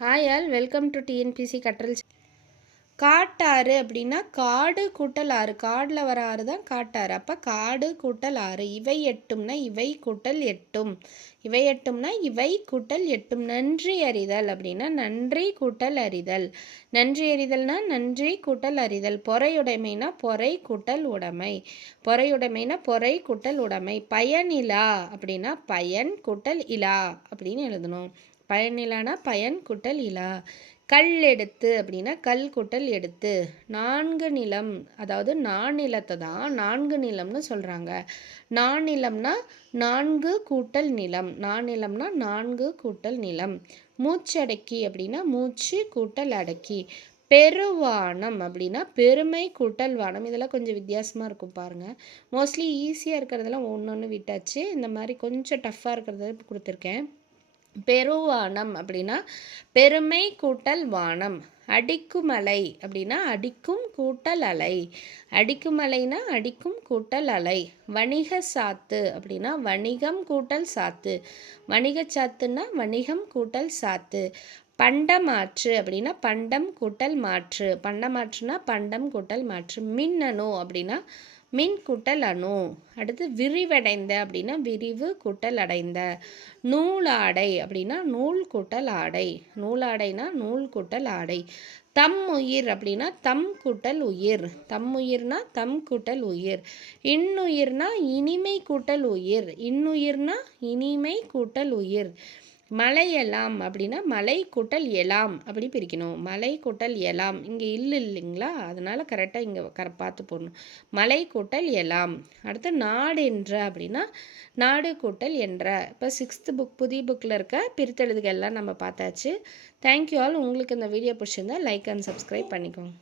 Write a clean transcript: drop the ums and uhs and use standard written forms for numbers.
Hi all, welcome to TNPSC கற்றல். காட்டாறு அப்படின்னா காடு கூட்டல் ஆறு, காடில் வர ஆறு தான் காட்டாறு. அப்போ காடு கூட்டல் ஆறு. இவை எட்டும்னா இவை கூட்டல் எட்டும், இவை எட்டும்னா இவை கூட்டல் எட்டும். நன்றி அறிதல் அப்படின்னா நன்றி கூட்டல் அறிதல், நன்றி அறிதல்னா நன்றி கூட்டல் அறிதல். பொறையுடைமைனா பொறை கூட்டல் உடைமை, பொறையுடைமைனா பொறை கூட்டல் உடைமை. பயனிலா அப்படின்னா பயன் கூட்டல் இலா அப்படின்னு எழுதணும். பயனிலானா பயன் கூட்டல் இலா. கல் எடுத்து அப்படின்னா கல் கூட்டல் எடுத்து. நான்கு நிலம், அதாவது நானிலத்தை தான் நான்கு நிலம்னு சொல்கிறாங்க. நானிலம்னா நான்கு கூட்டல் நிலம், நானிலம்னா நான்கு கூட்டல் நிலம். மூச்சடக்கி அப்படின்னா மூச்சு கூட்டல் அடக்கி. பெருவானம் அப்படின்னா பெருமை கூட்டல் வானம். இதெல்லாம் கொஞ்சம் வித்தியாசமாக இருக்கும் பாருங்கள். மோஸ்ட்லி ஈஸியாக இருக்கிறதெல்லாம் ஒன்று ஒன்று விட்டாச்சு. இந்த மாதிரி கொஞ்சம் டஃப்பாக இருக்கிறத கொடுத்துருக்கேன். பெருவானம் அப்படின்னா பெருமை கூட்டல் வானம். அடிக்குமலை அப்படின்னா அடிக்கும் கூட்டல் அலை, அடிக்குமலைனா அடிக்கும் கூட்டல் அலை. வணிக சாத்து அப்படின்னா வணிகம் கூட்டல் சாத்து, வணிக சாத்துன்னா வணிகம் கூட்டல் சாத்து. பண்டமாற்று அப்படின்னா பண்டம் கூட்டல் மாற்று, பண்டமாற்றுனா பண்டம் கூட்டல் மாற்று. மின்னணு அப்படின்னா மின் கூட்டல் அணு. அடுத்து விரிவடைந்த அப்படின்னா விரிவு கூட்டல் அடைந்த. நூலாடை அப்படின்னா நூல் கூட்டல் ஆடை, நூலாடைனா நூல் கூட்டல் ஆடை. தம் உயிர் அப்படின்னா தம் கூட்டல் உயிர், தம் உயிர்னா தம் கூட்டல் உயிர். இன்னுயிர்னா இனிமை கூட்டல் உயிர், இன்னுயிர்னா இனிமை கூட்டல் உயிர். மலையெல்லாம் அப்படின்னா மலை கூட்டல் எலாம் அப்படி பிரிக்கணும். மலை கூட்டல் எலாம், இங்கே இல்லைங்களா, அதனால் கரெக்டாக இங்கே பார்த்து போடணும். மலை கூட்டல் எலாம். அடுத்து நாடென்ற அப்படின்னா நாடு கூட்டல் என்ற. இப்போ 6th புக் புதிய புக்கில் இருக்க பிரித்தெழுதுகள் எல்லாம் நம்ம பார்த்தாச்சு. Thank you all. உங்களுக்கு இந்த வீடியோ பிடிச்சிருந்தா லைக் அண்ட் சப்ஸ்கிரைப் பண்ணிக்கோங்க.